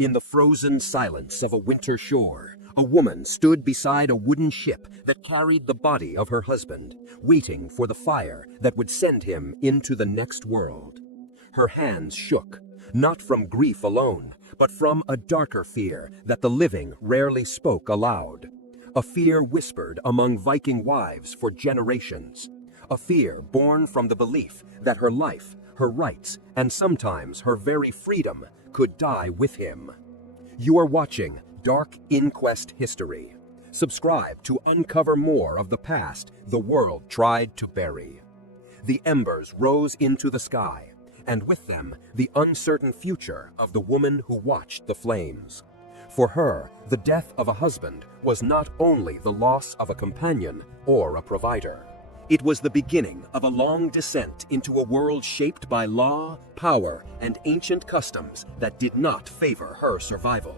In the frozen silence of a winter shore, a woman stood beside a wooden ship that carried the body of her husband, waiting for the fire that would send him into the next world. Her hands shook, not from grief alone, but from a darker fear that the living rarely spoke aloud. A fear whispered among Viking wives for generations. A fear born from the belief that her life, her rights, and sometimes her very freedom could die with him. You are watching Dark Inquest History. Subscribe to uncover more of the past the world tried to bury. The embers rose into the sky, and with them the uncertain future of the woman who watched the flames. For her, the death of a husband was not only the loss of a companion or a provider. It was the beginning of a long descent into a world shaped by law, power, and ancient customs that did not favor her survival.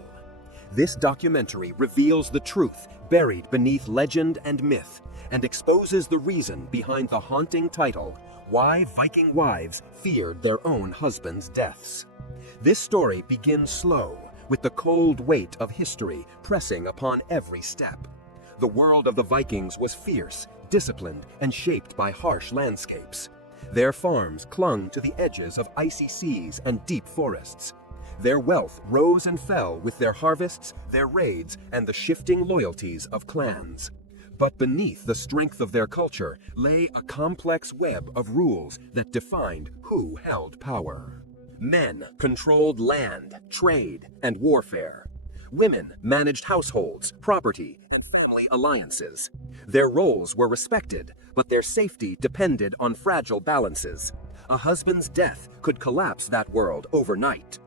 This documentary reveals the truth buried beneath legend and myth, and exposes the reason behind the haunting title, Why Viking Wives Feared Their Own Husbands' Deaths. This story begins slow, with the cold weight of history pressing upon every step. The world of the Vikings was fierce, disciplined, and shaped by harsh landscapes. Their farms clung to the edges of icy seas and deep forests. Their wealth rose and fell with their harvests, their raids, and the shifting loyalties of clans. But beneath the strength of their culture lay a complex web of rules that defined who held power. Men controlled land, trade, and warfare. Women managed households, property, and family alliances. Their roles were respected, but their safety depended on fragile balances. A husband's death could collapse that world overnight.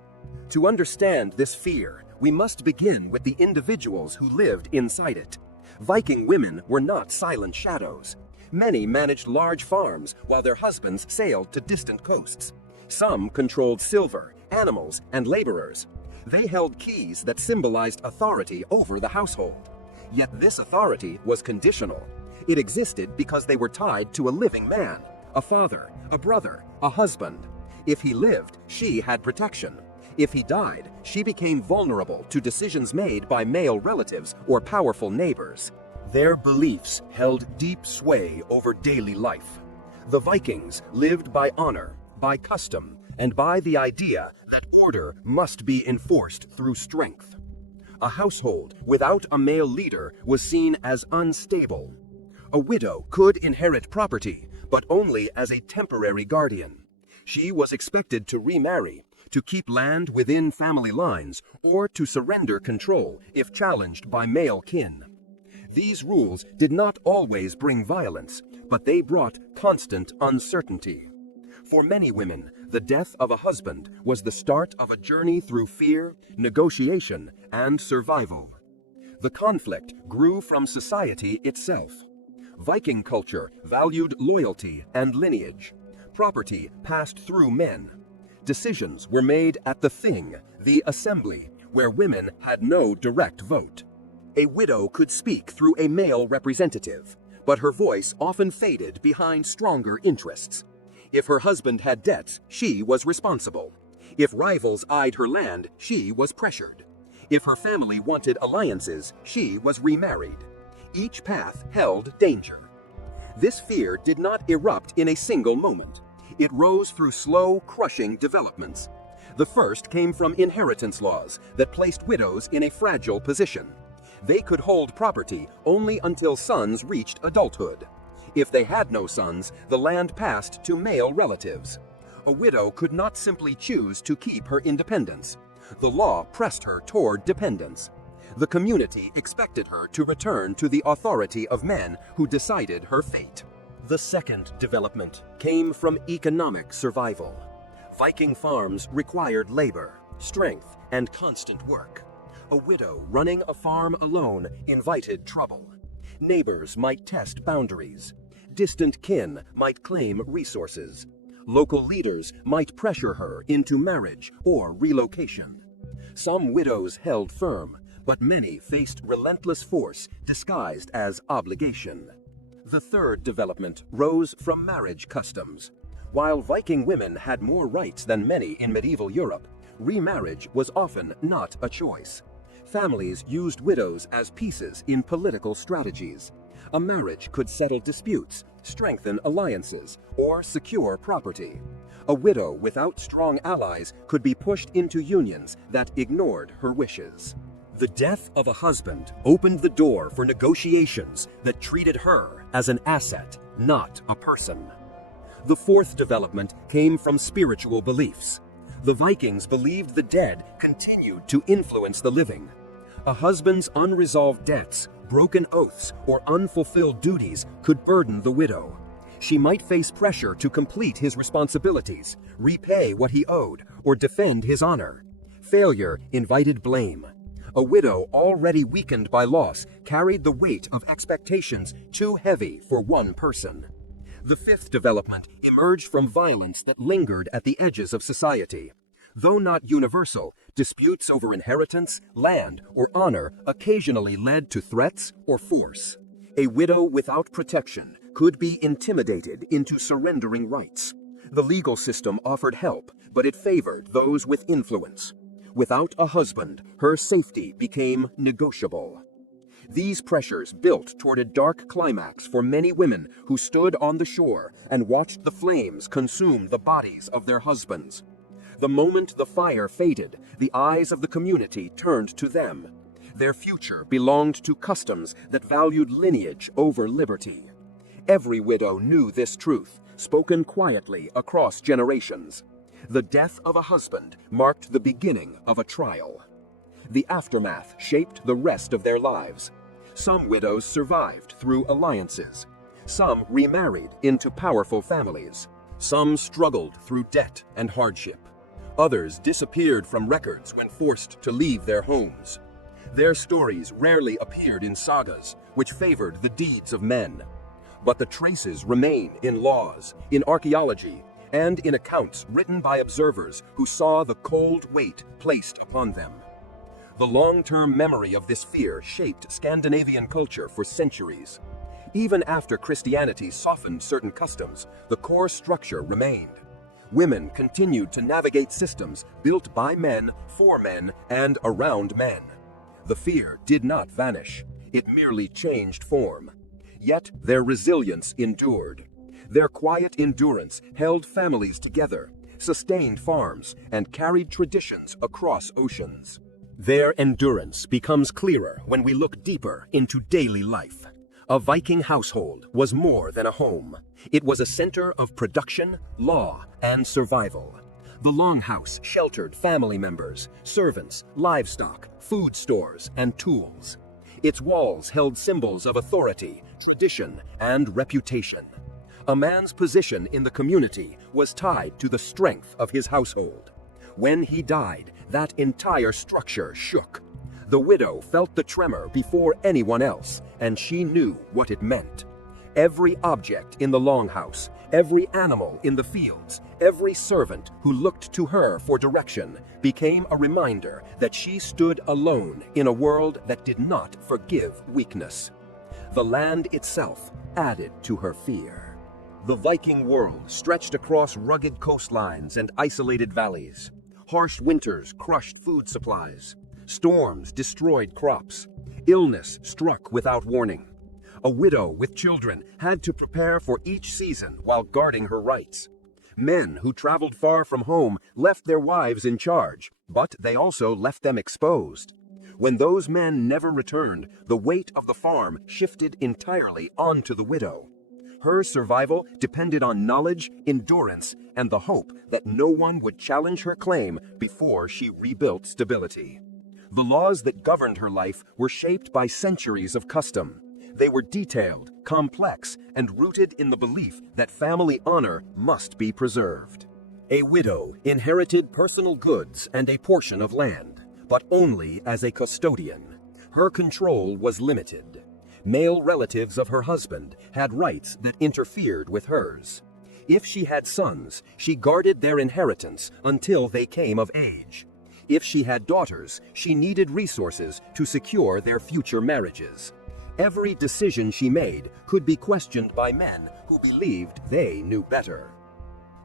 To understand this fear, we must begin with the individuals who lived inside it. Viking women were not silent shadows. Many managed large farms while their husbands sailed to distant coasts. Some controlled silver, animals, and laborers. They held keys that symbolized authority over the household. Yet this authority was conditional. It existed because they were tied to a living man, a father, a brother, a husband. If he lived, she had protection. If he died, she became vulnerable to decisions made by male relatives or powerful neighbors. Their beliefs held deep sway over daily life. The Vikings lived by honor, by custom, and by the idea that order must be enforced through strength. A household without a male leader was seen as unstable. A widow could inherit property, but only as a temporary guardian. She was expected to remarry, to keep land within family lines, or to surrender control if challenged by male kin. These rules did not always bring violence, but they brought constant uncertainty. For many women, the death of a husband was the start of a journey through fear, negotiation, and survival. The conflict grew from society itself. Viking culture valued loyalty and lineage. Property passed through men. Decisions were made at the thing, the assembly, where women had no direct vote. A widow could speak through a male representative, but her voice often faded behind stronger interests. If her husband had debts, she was responsible. If rivals eyed her land, she was pressured. If her family wanted alliances, she was remarried. Each path held danger. This fear did not erupt in a single moment. It rose through slow, crushing developments. The first came from inheritance laws that placed widows in a fragile position. They could hold property only until sons reached adulthood. If they had no sons, the land passed to male relatives. A widow could not simply choose to keep her independence. The law pressed her toward dependence. The community expected her to return to the authority of men who decided her fate. The second development came from economic survival. Viking farms required labor, strength, and constant work. A widow running a farm alone invited trouble. Neighbors might test boundaries. Distant kin might claim resources. Local leaders might pressure her into marriage or relocation. Some widows held firm, but many faced relentless force disguised as obligation. The third development rose from marriage customs. While Viking women had more rights than many in medieval Europe, Remarriage was often not a choice. Families used widows as pieces in political strategies. A marriage could settle disputes, strengthen alliances, or secure property. A widow without strong allies could be pushed into unions that ignored her wishes. The death of a husband opened the door for negotiations that treated her as an asset, not a person. The fourth development came from spiritual beliefs. The Vikings believed the dead continued to influence the living. A husband's unresolved debts, broken oaths, or unfulfilled duties could burden the widow. She might face pressure to complete his responsibilities, repay what he owed, or defend his honor. Failure invited blame. A widow already weakened by loss carried the weight of expectations too heavy for one person. The fifth development emerged from violence that lingered at the edges of society. Though not universal, disputes over inheritance, land, or honor occasionally led to threats or force. A widow without protection could be intimidated into surrendering rights. The legal system offered help, but it favored those with influence. Without a husband, her safety became negotiable. These pressures built toward a dark climax for many women who stood on the shore and watched the flames consume the bodies of their husbands. The moment the fire faded, the eyes of the community turned to them. Their future belonged to customs that valued lineage over liberty. Every widow knew this truth, spoken quietly across generations. The death of a husband marked the beginning of a trial. The aftermath shaped the rest of their lives. Some widows survived through alliances. Some remarried into powerful families. Some struggled through debt and hardship. Others disappeared from records when forced to leave their homes. Their stories rarely appeared in sagas, which favored the deeds of men. But the traces remain in laws, in archaeology, and in accounts written by observers who saw the cold weight placed upon them. The long-term memory of this fear shaped Scandinavian culture for centuries. Even after Christianity softened certain customs, the core structure remained. Women continued to navigate systems built by men, for men, and around men. The fear did not vanish. It merely changed form. Yet their resilience endured. Their quiet endurance held families together, sustained farms, and carried traditions across oceans. Their endurance becomes clearer when we look deeper into daily life. A Viking household was more than a home. It was a center of production, law, and survival. The longhouse sheltered family members, servants, livestock, food stores, and tools. Its walls held symbols of authority, tradition, and reputation. A man's position in the community was tied to the strength of his household. When he died, that entire structure shook. The widow felt the tremor before anyone else, and she knew what it meant. Every object in the longhouse, every animal in the fields, every servant who looked to her for direction became a reminder that she stood alone in a world that did not forgive weakness. The land itself added to her fear. The Viking world stretched across rugged coastlines and isolated valleys. Harsh winters crushed food supplies. Storms destroyed crops. Illness struck without warning. A widow with children had to prepare for each season while guarding her rights. Men who traveled far from home left their wives in charge, but they also left them exposed. When those men never returned, the weight of the farm shifted entirely onto the widow. Her survival depended on knowledge, endurance, and the hope that no one would challenge her claim before she rebuilt stability. The laws that governed her life were shaped by centuries of custom. They were detailed, complex, and rooted in the belief that family honor must be preserved. A widow inherited personal goods and a portion of land, but only as a custodian. Her control was limited. Male relatives of her husband had rights that interfered with hers. If she had sons, she guarded their inheritance until they came of age. If she had daughters, she needed resources to secure their future marriages. Every decision she made could be questioned by men who believed they knew better.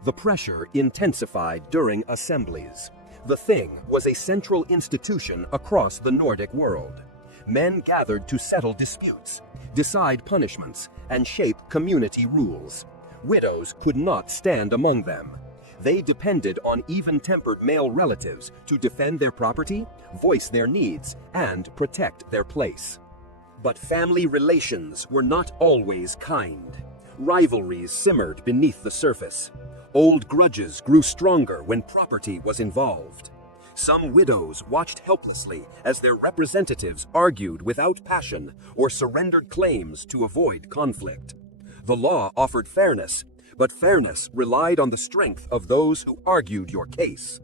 The pressure intensified during assemblies. The thing was a central institution across the Nordic world. Men gathered to settle disputes, decide punishments, and shape community rules. Widows could not stand among them. They depended on even-tempered male relatives to defend their property, voice their needs, and protect their place. But family relations were not always kind. Rivalries simmered beneath the surface. Old grudges grew stronger when property was involved. Some widows watched helplessly as their representatives argued without passion or surrendered claims to avoid conflict. The law offered fairness, but fairness relied on the strength of those who argued your case.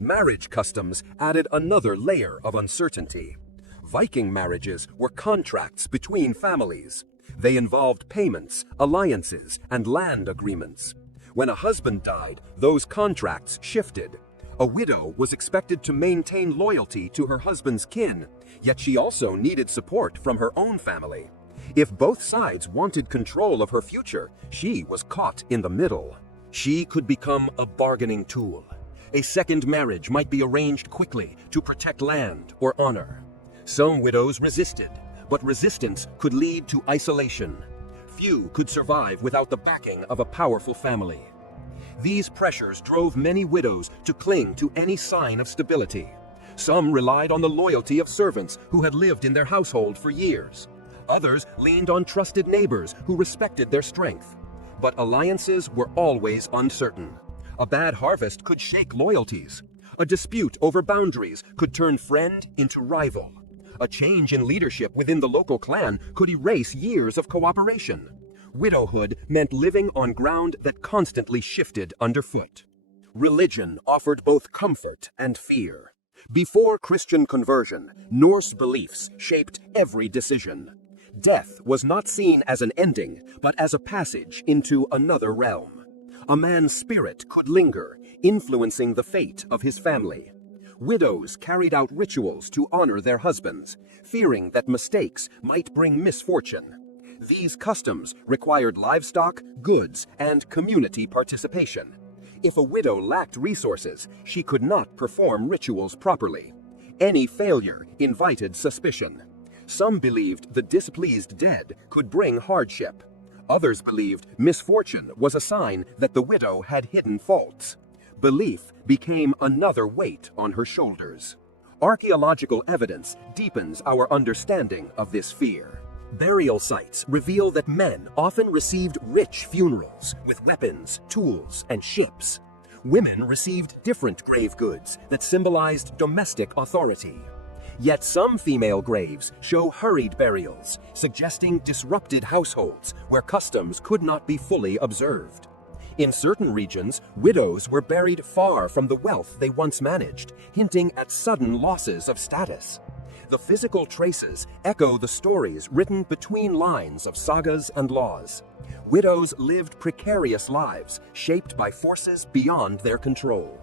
Marriage customs added another layer of uncertainty. Viking marriages were contracts between families. They involved payments, alliances, and land agreements. When a husband died, those contracts shifted. A widow was expected to maintain loyalty to her husband's kin, yet she also needed support from her own family. If both sides wanted control of her future, she was caught in the middle. She could become a bargaining tool. A second marriage might be arranged quickly to protect land or honor. Some widows resisted, but resistance could lead to isolation. Few could survive without the backing of a powerful family. These pressures drove many widows to cling to any sign of stability. Some relied on the loyalty of servants who had lived in their household for years. Others leaned on trusted neighbors who respected their strength. But alliances were always uncertain. A bad harvest could shake loyalties. A dispute over boundaries could turn friend into rival. A change in leadership within the local clan could erase years of cooperation. Widowhood meant living on ground that constantly shifted underfoot. Religion offered both comfort and fear. Before Christian conversion, Norse beliefs shaped every decision. Death was not seen as an ending, but as a passage into another realm. A man's spirit could linger, influencing the fate of his family. Widows carried out rituals to honor their husbands, fearing that mistakes might bring misfortune. These customs required livestock, goods, and community participation. If a widow lacked resources, she could not perform rituals properly. Any failure invited suspicion. Some believed the displeased dead could bring hardship. Others believed misfortune was a sign that the widow had hidden faults. Belief became another weight on her shoulders. Archaeological evidence deepens our understanding of this fear. Burial sites reveal that men often received rich funerals with weapons, tools, and ships. Women received different grave goods that symbolized domestic authority. Yet some female graves show hurried burials, suggesting disrupted households where customs could not be fully observed. In certain regions, widows were buried far from the wealth they once managed, hinting at sudden losses of status. The physical traces echo the stories written between lines of sagas and laws. Widows lived precarious lives, shaped by forces beyond their control.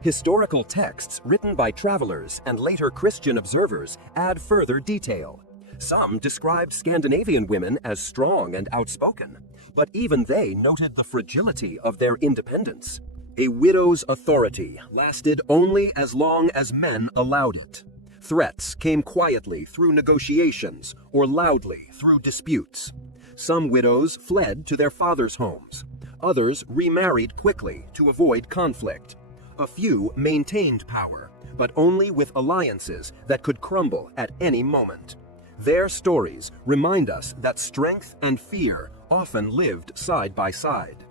Historical texts written by travelers and later Christian observers add further detail. Some described Scandinavian women as strong and outspoken, but even they noted the fragility of their independence. A widow's authority lasted only as long as men allowed it. Threats came quietly through negotiations or loudly through disputes. Some widows fled to their fathers' homes. Others remarried quickly to avoid conflict. A few maintained power, but only with alliances that could crumble at any moment. Their stories remind us that strength and fear often lived side by side.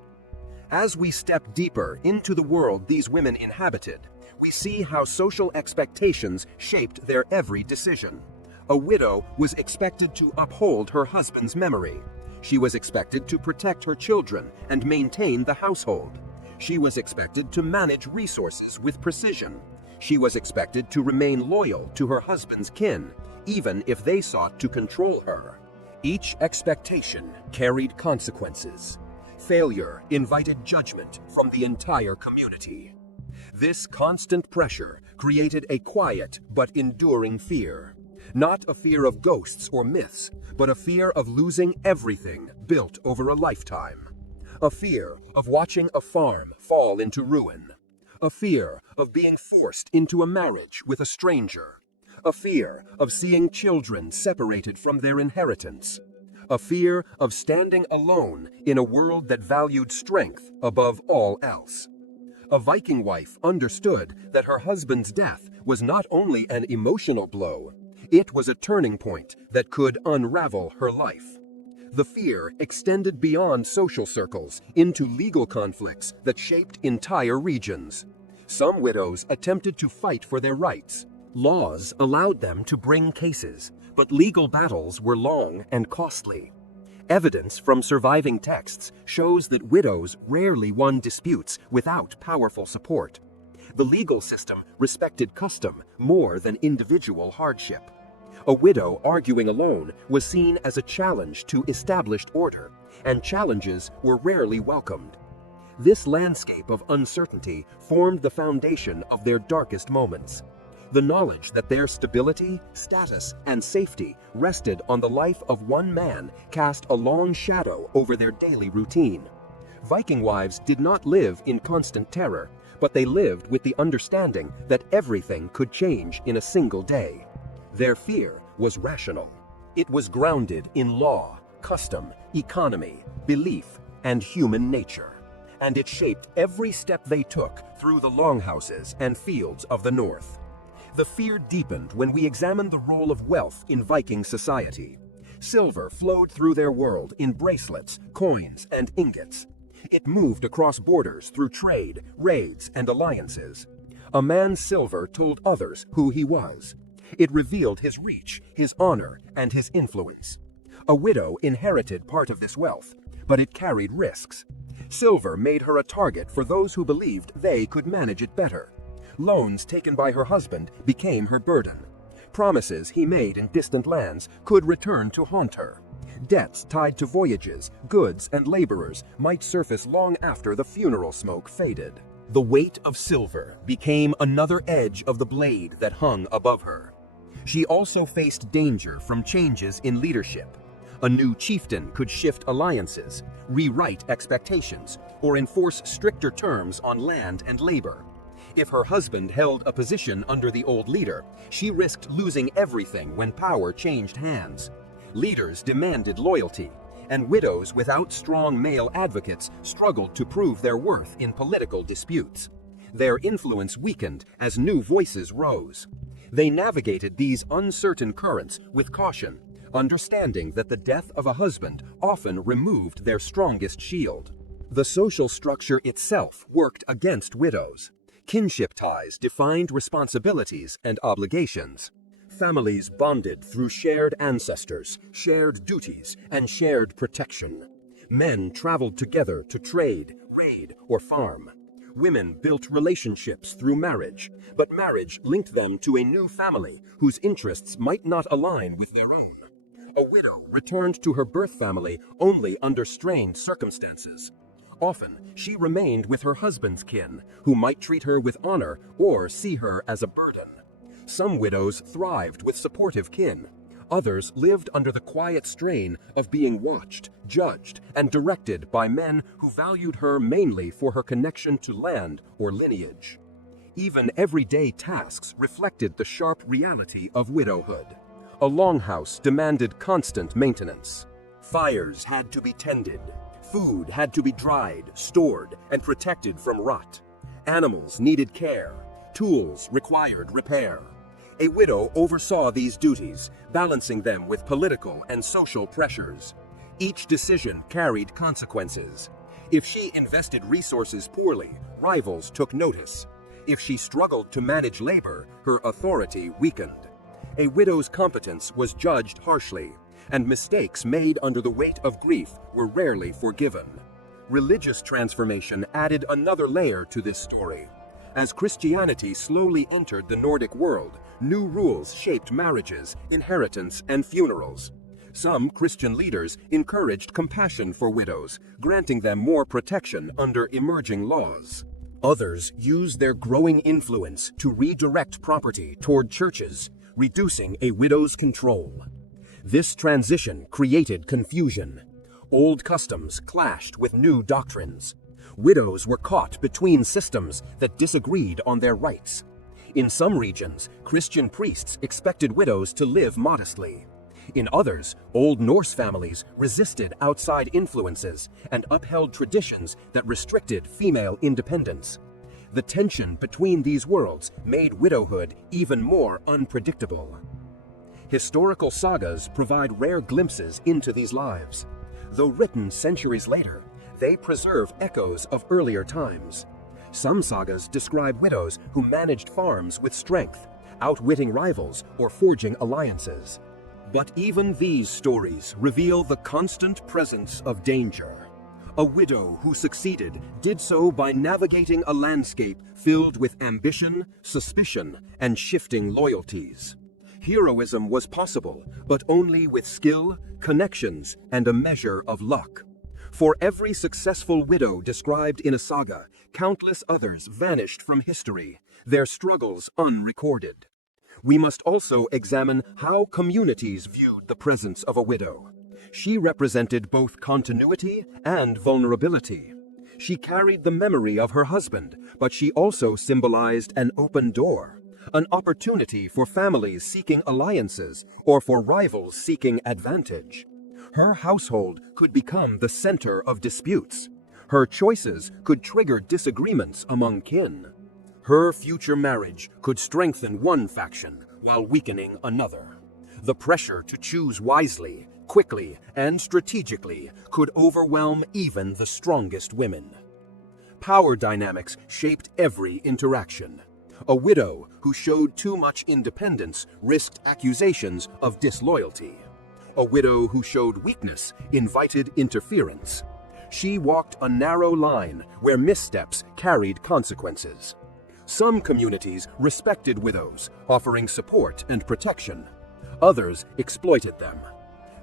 As we step deeper into the world these women inhabited, we see how social expectations shaped their every decision. A widow was expected to uphold her husband's memory. She was expected to protect her children and maintain the household. She was expected to manage resources with precision. She was expected to remain loyal to her husband's kin, even if they sought to control her. Each expectation carried consequences. Failure invited judgment from the entire community. This constant pressure created a quiet but enduring fear. Not a fear of ghosts or myths, but a fear of losing everything built over a lifetime. A fear of watching a farm fall into ruin. a fear of being forced into a marriage with a stranger, a fear of seeing children separated from their inheritance, a fear of standing alone in a world that valued strength above all else. A Viking wife understood that her husband's death was not only an emotional blow, it was a turning point that could unravel her life. The fear extended beyond social circles into legal conflicts that shaped entire regions. Some widows attempted to fight for their rights. Laws allowed them to bring cases, but legal battles were long and costly. Evidence from surviving texts shows that widows rarely won disputes without powerful support. The legal system respected custom more than individual hardship. A widow arguing alone was seen as a challenge to established order, and challenges were rarely welcomed. This landscape of uncertainty formed the foundation of their darkest moments. The knowledge that their stability, status, and safety rested on the life of one man cast a long shadow over their daily routine. Viking wives did not live in constant terror, but they lived with the understanding that everything could change in a single day. Their fear was rational. It was grounded in law, custom, economy, belief, and human nature. And it shaped every step they took through the longhouses and fields of the north. The fear deepened when we examined the role of wealth in Viking society. Silver flowed through their world in bracelets, coins, and ingots. It moved across borders through trade, raids, and alliances. A man's silver told others who he was. It revealed his reach, his honor, and his influence. A widow inherited part of this wealth, but it carried risks. Silver made her a target for those who believed they could manage it better. Loans taken by her husband became her burden. Promises he made in distant lands could return to haunt her. Debts tied to voyages, goods, and laborers might surface long after the funeral smoke faded. The weight of silver became another edge of the blade that hung above her. She also faced danger from changes in leadership. A new chieftain could shift alliances, rewrite expectations, or enforce stricter terms on land and labor. If her husband held a position under the old leader, she risked losing everything when power changed hands. Leaders demanded loyalty, and widows without strong male advocates struggled to prove their worth in political disputes. Their influence weakened as new voices rose. They navigated these uncertain currents with caution, understanding that the death of a husband often removed their strongest shield. The social structure itself worked against widows. Kinship ties defined responsibilities and obligations. Families bonded through shared ancestors, shared duties, and shared protection. Men traveled together to trade, raid, or farm. Women built relationships through marriage, but marriage linked them to a new family whose interests might not align with their own. A widow returned to her birth family only under strained circumstances. Often, she remained with her husband's kin, who might treat her with honor or see her as a burden. Some widows thrived with supportive kin. Others lived under the quiet strain of being watched, judged, and directed by men who valued her mainly for her connection to land or lineage. Even everyday tasks reflected the sharp reality of widowhood. A longhouse demanded constant maintenance. Fires had to be tended. Food had to be dried, stored, and protected from rot. Animals needed care. Tools required repair. A widow oversaw these duties, balancing them with political and social pressures. Each decision carried consequences. If she invested resources poorly, rivals took notice. If she struggled to manage labor, her authority weakened. A widow's competence was judged harshly, and mistakes made under the weight of grief were rarely forgiven. Religious transformation added another layer to this story. As Christianity slowly entered the Nordic world, new rules shaped marriages, inheritance, and funerals. Some Christian leaders encouraged compassion for widows, granting them more protection under emerging laws. Others used their growing influence to redirect property toward churches, reducing a widow's control. This transition created confusion. Old customs clashed with new doctrines. Widows were caught between systems that disagreed on their rights. In some regions, Christian priests expected widows to live modestly. In others, Old Norse families resisted outside influences and upheld traditions that restricted female independence. The tension between these worlds made widowhood even more unpredictable. Historical sagas provide rare glimpses into these lives. Though written centuries later, they preserve echoes of earlier times. Some sagas describe widows who managed farms with strength, outwitting rivals or forging alliances. But even these stories reveal the constant presence of danger. A widow who succeeded did so by navigating a landscape filled with ambition, suspicion, and shifting loyalties. Heroism was possible, but only with skill, connections, and a measure of luck. For every successful widow described in a saga, countless others vanished from history, their struggles unrecorded. We must also examine how communities viewed the presence of a widow. She represented both continuity and vulnerability. She carried the memory of her husband, but she also symbolized an open door, an opportunity for families seeking alliances or for rivals seeking advantage. Her household could become the center of disputes. Her choices could trigger disagreements among kin. Her future marriage could strengthen one faction while weakening another. The pressure to choose wisely, quickly, and strategically could overwhelm even the strongest women. Power dynamics shaped every interaction. A widow who showed too much independence risked accusations of disloyalty. A widow who showed weakness invited interference. She walked a narrow line where missteps carried consequences. Some communities respected widows, offering support and protection. Others exploited them.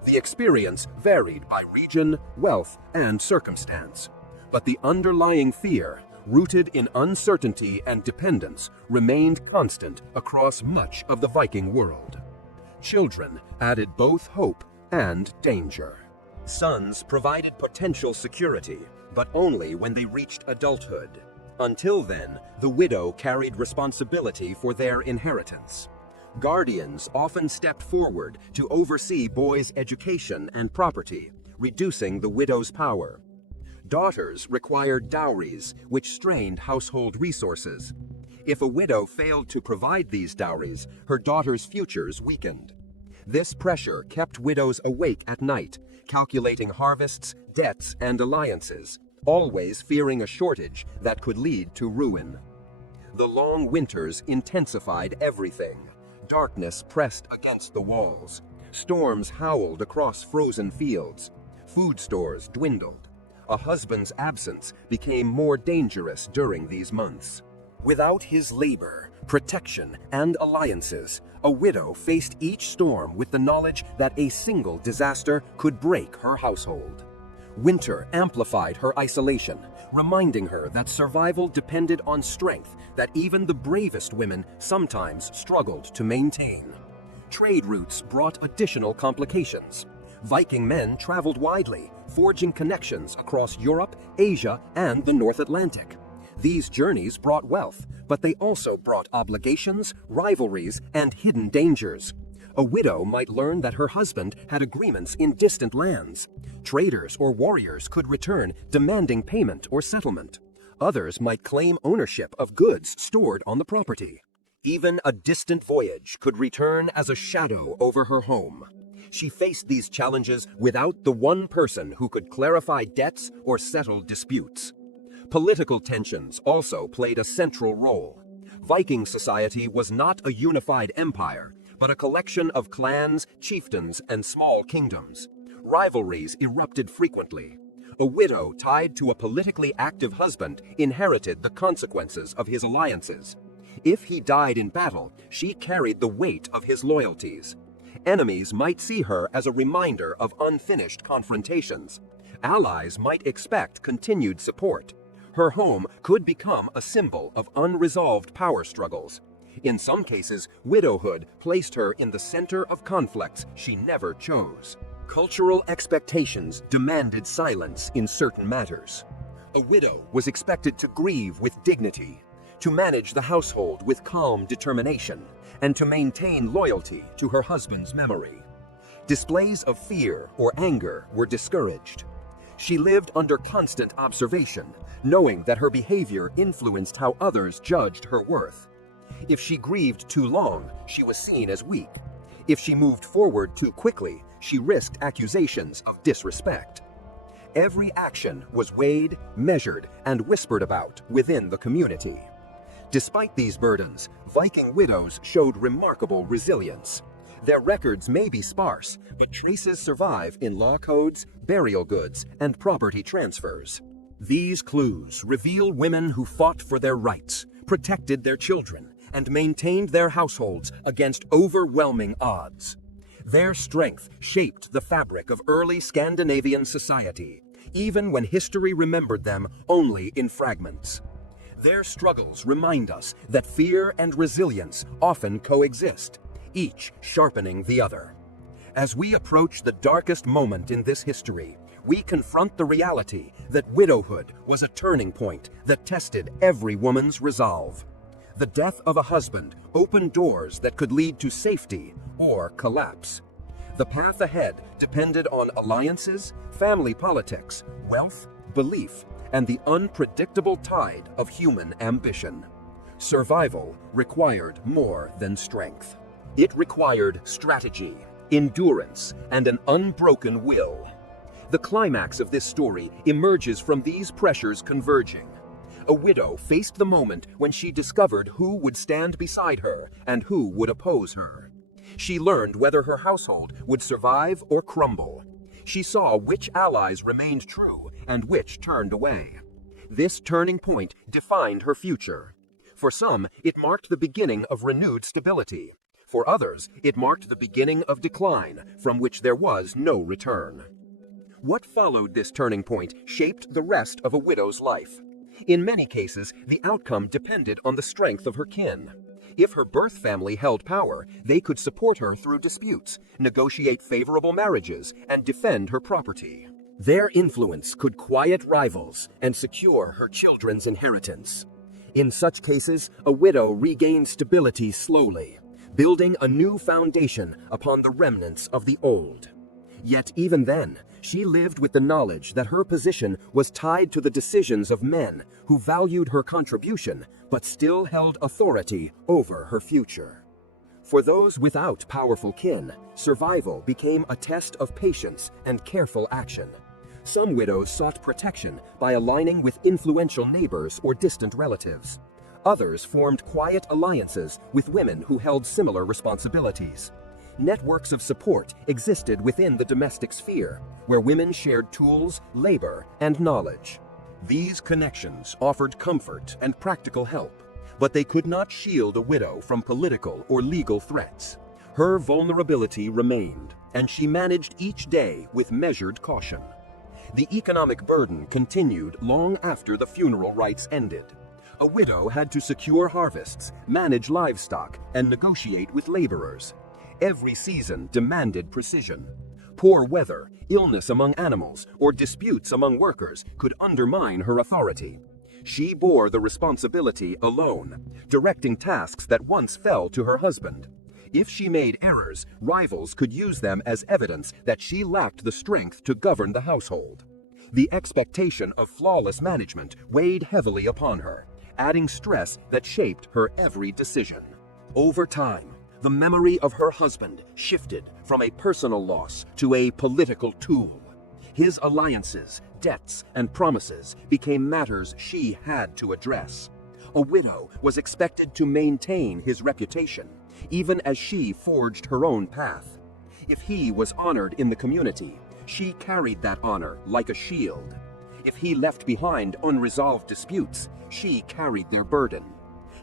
The experience varied by region, wealth, and circumstance. But the underlying fear, rooted in uncertainty and dependence, remained constant across much of the Viking world. Children added both hope and danger. Sons provided potential security, but only when they reached adulthood. Until then, the widow carried responsibility for their inheritance. Guardians often stepped forward to oversee boys' education and property, reducing the widow's power. Daughters required dowries, which strained household resources. If a widow failed to provide these dowries, her daughters' futures weakened. This pressure kept widows awake at night, calculating harvests, debts, and alliances, always fearing a shortage that could lead to ruin. The long winters intensified everything. Darkness pressed against the walls. Storms howled across frozen fields. Food stores dwindled. A husband's absence became more dangerous during these months. Without his labor, protection, and alliances, a widow faced each storm with the knowledge that a single disaster could break her household. Winter amplified her isolation, reminding her that survival depended on strength that even the bravest women sometimes struggled to maintain. Trade routes brought additional complications. Viking men traveled widely, forging connections across Europe, Asia, and the North Atlantic. These journeys brought wealth, but they also brought obligations, rivalries, and hidden dangers. A widow might learn that her husband had agreements in distant lands. Traders or warriors could return demanding payment or settlement. Others might claim ownership of goods stored on the property. Even a distant voyage could return as a shadow over her home. She faced these challenges without the one person who could clarify debts or settle disputes. Political tensions also played a central role. Viking society was not a unified empire, but a collection of clans, chieftains, and small kingdoms. Rivalries erupted frequently. A widow tied to a politically active husband inherited the consequences of his alliances. If he died in battle, she carried the weight of his loyalties. Enemies might see her as a reminder of unfinished confrontations. Allies might expect continued support. Her home could become a symbol of unresolved power struggles. In some cases, widowhood placed her in the center of conflicts she never chose. Cultural expectations demanded silence in certain matters. A widow was expected to grieve with dignity, to manage the household with calm determination, and to maintain loyalty to her husband's memory. Displays of fear or anger were discouraged. She lived under constant observation, knowing that her behavior influenced how others judged her worth. If she grieved too long, she was seen as weak. If she moved forward too quickly, she risked accusations of disrespect. Every action was weighed, measured, and whispered about within the community. Despite these burdens, Viking widows showed remarkable resilience. Their records may be sparse, but traces survive in law codes, burial goods, and property transfers. These clues reveal women who fought for their rights, protected their children, and maintained their households against overwhelming odds. Their strength shaped the fabric of early Scandinavian society, even when history remembered them only in fragments. Their struggles remind us that fear and resilience often coexist, each sharpening the other. As we approach the darkest moment in this history, we confront the reality that widowhood was a turning point that tested every woman's resolve. The death of a husband opened doors that could lead to safety or collapse. The path ahead depended on alliances, family politics, wealth, belief, and the unpredictable tide of human ambition. Survival required more than strength. It required strategy, endurance, and an unbroken will. The climax of this story emerges from these pressures converging. A widow faced the moment when she discovered who would stand beside her and who would oppose her. She learned whether her household would survive or crumble. She saw which allies remained true and which turned away. This turning point defined her future. For some, it marked the beginning of renewed stability. For others, it marked the beginning of decline from which there was no return. What followed this turning point shaped the rest of a widow's life. In many cases, the outcome depended on the strength of her kin. If her birth family held power, they could support her through disputes, negotiate favorable marriages, and defend her property. Their influence could quiet rivals and secure her children's inheritance. In such cases, a widow regained stability slowly, building a new foundation upon the remnants of the old. Yet even then, she lived with the knowledge that her position was tied to the decisions of men who valued her contribution but still held authority over her future. For those without powerful kin, survival became a test of patience and careful action. Some widows sought protection by aligning with influential neighbors or distant relatives. Others formed quiet alliances with women who held similar responsibilities. Networks of support existed within the domestic sphere, where women shared tools, labor, and knowledge. These connections offered comfort and practical help, but they could not shield a widow from political or legal threats. Her vulnerability remained, and she managed each day with measured caution. The economic burden continued long after the funeral rites ended. A widow had to secure harvests, manage livestock, and negotiate with laborers. Every season demanded precision. Poor weather, illness among animals, or disputes among workers could undermine her authority. She bore the responsibility alone, directing tasks that once fell to her husband. If she made errors, rivals could use them as evidence that she lacked the strength to govern the household. The expectation of flawless management weighed heavily upon her, adding stress that shaped her every decision. Over time, the memory of her husband shifted from a personal loss to a political tool. His alliances, debts, and promises became matters she had to address. A widow was expected to maintain his reputation, even as she forged her own path. If he was honored in the community, she carried that honor like a shield. If he left behind unresolved disputes, she carried their burden.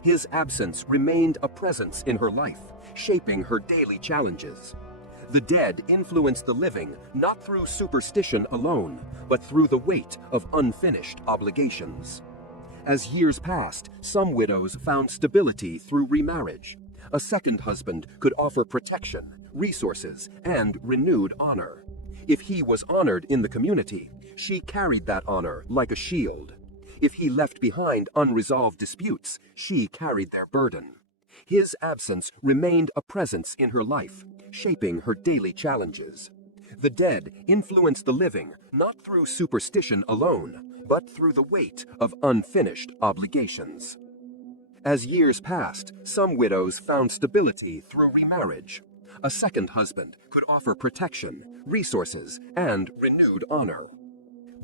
His absence remained a presence in her life, shaping her daily challenges. The dead influenced the living not through superstition alone, but through the weight of unfinished obligations. As years passed, some widows found stability through remarriage. A second husband could offer protection, resources, and renewed honor. If he was honored in the community, she carried that honor like a shield. If he left behind unresolved disputes, she carried their burden. His absence remained a presence in her life, shaping her daily challenges. The dead influenced the living not through superstition alone, but through the weight of unfinished obligations. As years passed, some widows found stability through remarriage. A second husband could offer protection, resources, and renewed honor.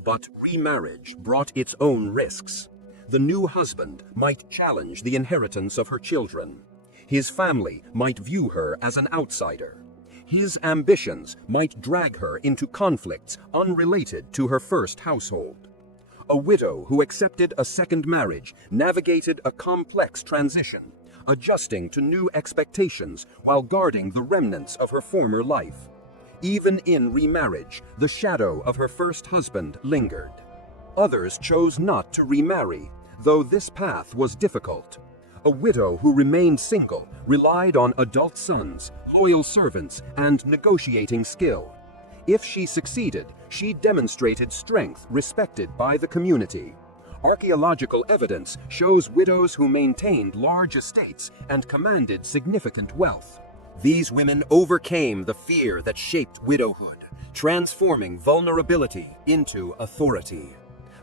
But remarriage brought its own risks. The new husband might challenge the inheritance of her children. His family might view her as an outsider. His ambitions might drag her into conflicts unrelated to her first household. A widow who accepted a second marriage navigated a complex transition, adjusting to new expectations while guarding the remnants of her former life. Even in remarriage, the shadow of her first husband lingered. Others chose not to remarry, though this path was difficult. A widow who remained single relied on adult sons, loyal servants, and negotiating skill. If she succeeded, she demonstrated strength respected by the community. Archaeological evidence shows widows who maintained large estates and commanded significant wealth. These women overcame the fear that shaped widowhood, transforming vulnerability into authority.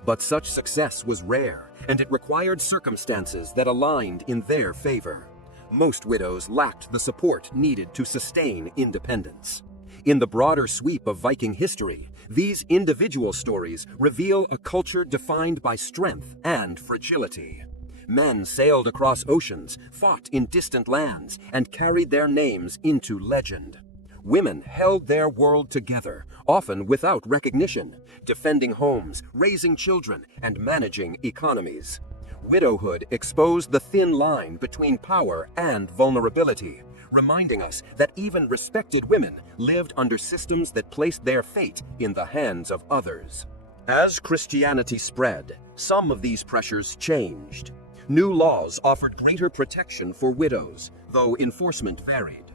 But such success was rare, and it required circumstances that aligned in their favor. Most widows lacked the support needed to sustain independence. In the broader sweep of Viking history, these individual stories reveal a culture defined by strength and fragility. Men sailed across oceans, fought in distant lands, and carried their names into legend. Women held their world together, often without recognition, defending homes, raising children, and managing economies. Widowhood exposed the thin line between power and vulnerability, reminding us that even respected women lived under systems that placed their fate in the hands of others. As Christianity spread, some of these pressures changed. New laws offered greater protection for widows, though enforcement varied.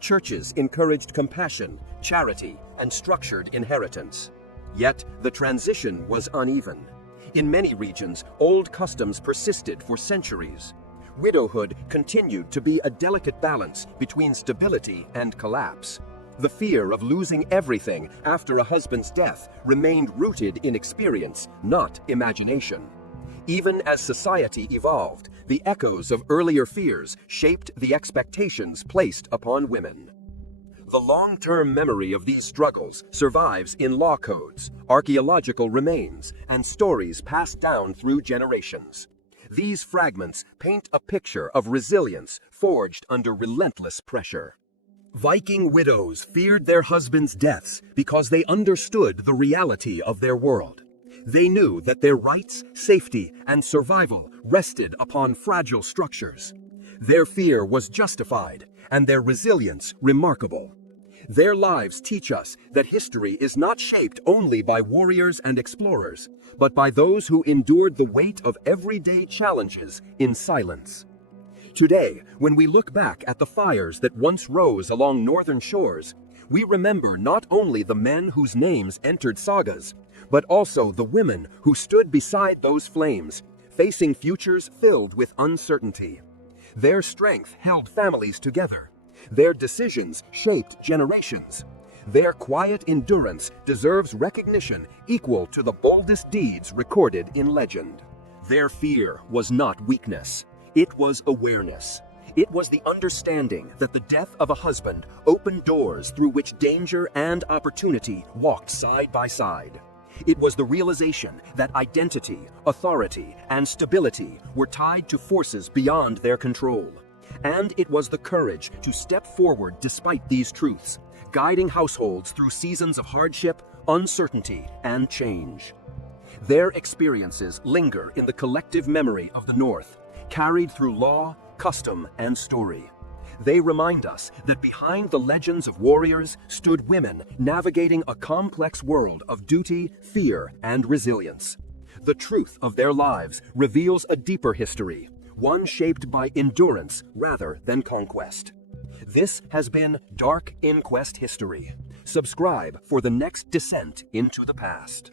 Churches encouraged compassion, charity, and structured inheritance. Yet, the transition was uneven. In many regions, old customs persisted for centuries. Widowhood continued to be a delicate balance between stability and collapse. The fear of losing everything after a husband's death remained rooted in experience, not imagination. Even as society evolved, the echoes of earlier fears shaped the expectations placed upon women. The long-term memory of these struggles survives in law codes, archaeological remains, and stories passed down through generations. These fragments paint a picture of resilience forged under relentless pressure. Viking widows feared their husbands' deaths because they understood the reality of their world. They knew that their rights, safety, and survival rested upon fragile structures. Their fear was justified, and their resilience remarkable. Their lives teach us that history is not shaped only by warriors and explorers, but by those who endured the weight of everyday challenges in silence. Today, when we look back at the fires that once rose along northern shores, we remember not only the men whose names entered sagas, but also the women who stood beside those flames, facing futures filled with uncertainty. Their strength held families together. Their decisions shaped generations. Their quiet endurance deserves recognition equal to the boldest deeds recorded in legend. Their fear was not weakness. It was awareness. It was the understanding that the death of a husband opened doors through which danger and opportunity walked side by side. It was the realization that identity, authority, and stability were tied to forces beyond their control. And it was the courage to step forward despite these truths, guiding households through seasons of hardship, uncertainty, and change. Their experiences linger in the collective memory of the North, carried through law, custom, and story. They remind us that behind the legends of warriors stood women navigating a complex world of duty, fear, and resilience. The truth of their lives reveals a deeper history, one shaped by endurance rather than conquest. This has been Dark Inquest History. Subscribe for the next descent into the past.